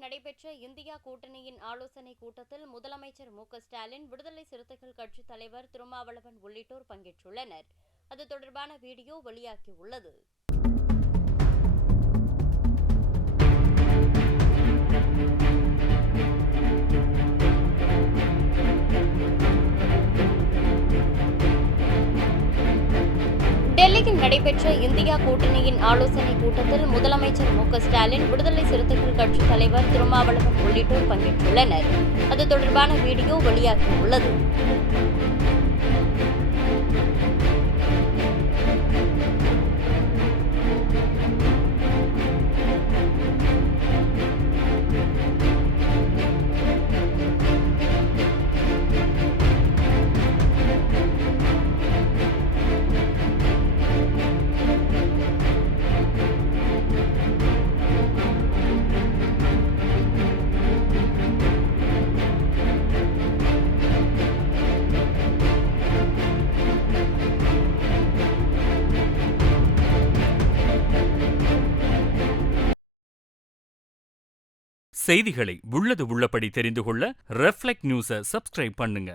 டெல்லியில் நடைபெற்ற இந்தியா கூட்டணியின் ஆலோசனைக் கூட்டத்தில் முதலமைச்சர் மு.க.ஸ்டாலின், விடுதலை சிறுத்தைகள் கட்சித் தலைவர் திருமாவளவன் உள்ளிட்டோர் பங்கேற்றுள்ளனர். அது தொடர்பான வீடியோ வெளியாகியுள்ளது. டெல்லியில் நடைபெற்ற இந்தியா கூட்டணியின் ஆலோசனைக் கூட்டத்தில் முதலமைச்சர் மு.க.ஸ்டாலின், விடுதலை சிறுத்தைகள் கட்சித் தலைவர் திருமாவளவன் உள்ளிட்டோர் பங்கேற்றுள்ளனர். அது தொடர்பான வீடியோ வெளியாகியுள்ளது. செய்திகளை உள்ளது உள்ளபடி தெரிந்து கொள்ள ரெஃப்ளெக்ட் நியூஸை சப்ஸ்கிரைப் பண்ணுங்க.